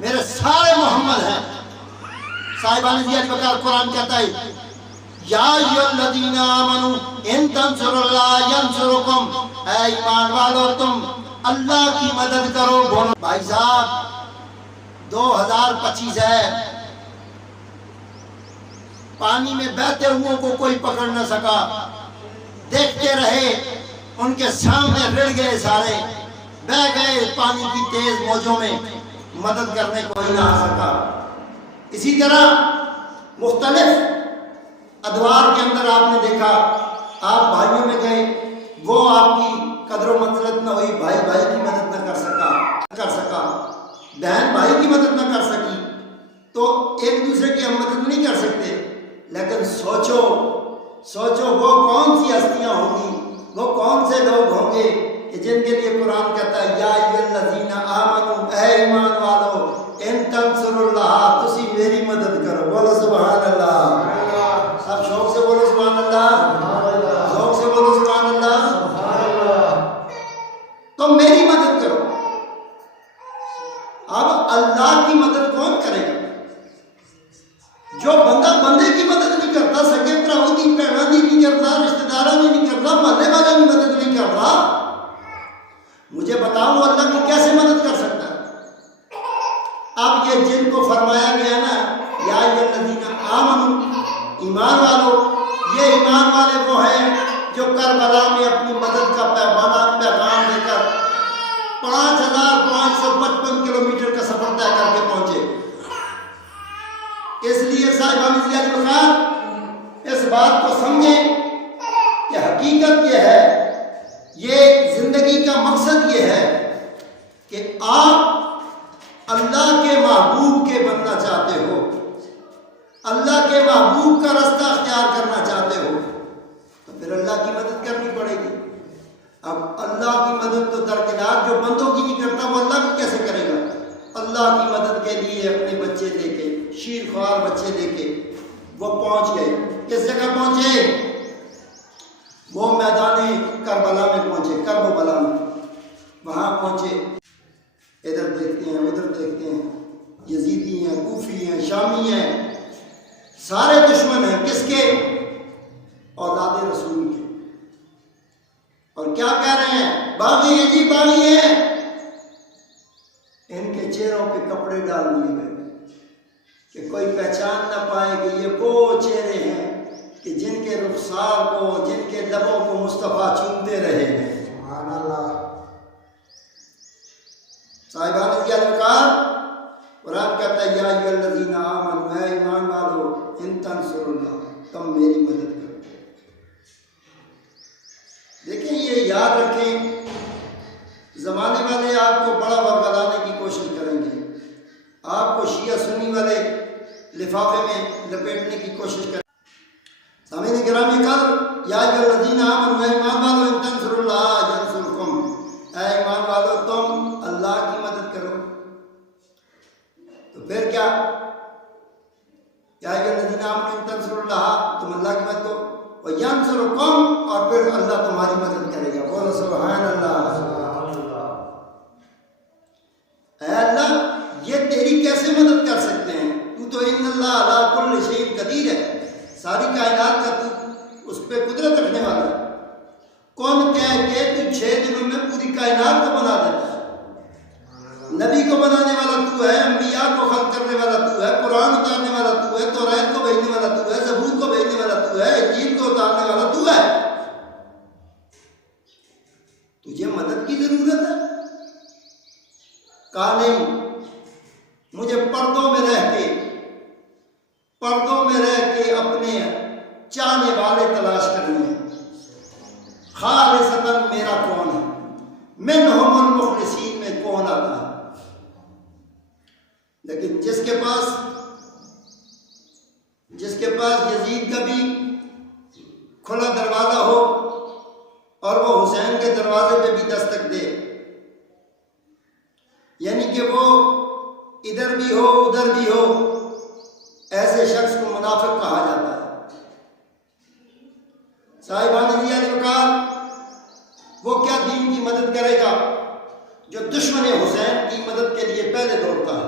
میرے سارے محمد ہیں. صاحبان زیادہ وقار قرآن کہتا ہے یا ایھا الذین آمنوا ان تنصروا اللہ ینصرکم، اے ایمان والو تم اللہ کی مدد کرو. بولو بھائی صاحب 2025 ہے، پانی میں بہتے ہوئے کو کوئی پکڑ نہ سکا، دیکھتے رہے ان کے سامنے رڑ گئے، سارے بہ گئے پانی کی تیز موجوں میں، مدد کرنے کوئی نہ آ سکا. اسی طرح مختلف ادوار کے اندر آپ نے دیکھا، آپ بھائیوں میں گئے، وہ آپ کی قدر و منزلت نہ ہوئی، بھائی بھائی کی مدد نہ کر سکا، بہن بھائی کی مدد نہ کر سکی، تو ایک دوسرے کی ہم مدد نہیں کر سکتے. لیکن سوچو وہ کون سی ہستیاں ہوں گی، وہ کون سے لوگ ہوں گے کہ جن کے لیے قرآن کہتا ہے یا ایھا الذین آمنوا، اے ایمان والو ان تنصروا اللہ، تسی میری مدد کرو. بولو سبحان اللہ. سب شوق سے بولو سبحان اللہ، شوق سے بولو سبحان اللہ. تم میری مدد کرو. اب اللہ کی مدد کون کرے گا؟ جو بندہ بندے کی مدد نہیں کرتا، سگے بھراؤں کی بہنوں کی نہیں کرتا، رشتہ داروں کی نہیں کرتا، محلے والوں کی مدد نہیں کرتا، مجھے بتاؤ اللہ کی کیسے مدد کر سکتا ہے؟ اب یہ جن کو فرمایا گیا نا یا ایھا الذین آمنوا، ایمان والو، یہ ایمان والے وہ ہیں جو کربلا میں اپنی مدد کا پیغام لے کر 5555 کلومیٹر کا سفر طے کر کے پہنچے. اس لیے صاحبان زیادہ وقار اس بات کو سمجھیں کہ حقیقت یہ ہے، یہ زندگی کا مقصد یہ ہے کہ آپ اللہ کے محبوب کے بننا چاہتے ہو، اللہ کے محبوب کا رستہ اختیار کرنا چاہتے ہو، تو پھر اللہ کی مدد کرنی پڑے گی. اب اللہ کی مدد تو درکنار، جو بندوں کی نہیں کرتا وہ اللہ کی کیسے کرے گا؟ اللہ کی مدد کے لیے اپنے بچے لے کے، شیر خوار بچے لے کے وہ پہنچ گئے. کس جگہ پہنچے؟ وہ میدان کربلا میں پہنچے، کرب و بلا میں. وہاں پہنچے، ادھر دیکھتے ہیں ادھر دیکھتے ہیں، یزیدی ہیں، کوفی ہیں، شامی ہیں، سارے دشمن ہیں. کس کے؟ اولاد رسول کے. اور کیا کہہ رہے ہیں؟ باغی ہیں جی، باغی ہیں. ان کے چہروں پہ کپڑے ڈال دیے گئے کہ کوئی پہچان نہ پائے کہ یہ وہ چہرے ہیں کہ جن کے رخسار کو، جن کے لبوں کو مصطفیٰ چومتے رہے ہیں. سبحان اللہ. صاحبان زیادہ وقار قرآن کہتا ہے یا ایھا الذین آمنوا، اے ایمان والو ان تنصروا اللہ، تم میری مدد کرو. دیکھیں یہ یاد رکھیں، زمانے والے آپ کو بڑا ورگلانے کی کوشش کریں گے، آپ کو شیعہ سنی والے لفافے میں لپیٹنے کی کوشش کریں. سامعین گرامی قدر، یا ایھا الذین آمنوا، اے ایمان والو ان تنصروا اللہ ینصرکم، اے ایمان والو تم اللہ کی مدد کرو. تو پھر کیا؟ یا ایھا الذین آمنوا ان تنصروا اللہ، تم اللہ کی مدد کرو، وینصرکم، اور پھر اللہ تمہاری مدد کرے گا. بولو سبحان اللہ. اے اللہ یہ تیری کیسے مدد کر سکتے ہیں؟ تو تو ان اللہ علی کل شیء قدیر ہے، ساری کائنات کا تو اس پہ قدرت رکھنے والا ہے. کون کہہ کے تو 6 دنوں میں پوری کائنات کو بنا دیتا ہے؟ نبی کو بنانے والا تو ہے، انبیاء کو خلق کرنے والا تو ہے، قرآن اتارنے والا تو ہے، توریت کو بھیجنے والا تو ہے، زبور کو بھیجنے والا تو ہے، انجیل کو اتارنے والا تو ہے. تجھے مدد کی ضرورت ہے؟ کہا نہیں، مجھے پردوں میں رہ کے اپنے چاہنے والے تلاش کرنے ہیں. خالصتاً میرا کون ہے؟ منہم المخلصین میں کون آتا ہے؟ لیکن جس کے پاس یزید کا بھی کھلا دروازہ ہو اور وہ حسین کے دروازے پہ بھی دستک دے، یعنی کہ وہ ادھر بھی ہو ادھر بھی ہو، ایسے شخص کو منافق کہا جاتا ہے. صاحبان زیادہ وقار وہ کیا دین کی مدد کرے گا جو دشمن حسین کی مدد کے لیے پہلے پہلے دوڑتا ہے۔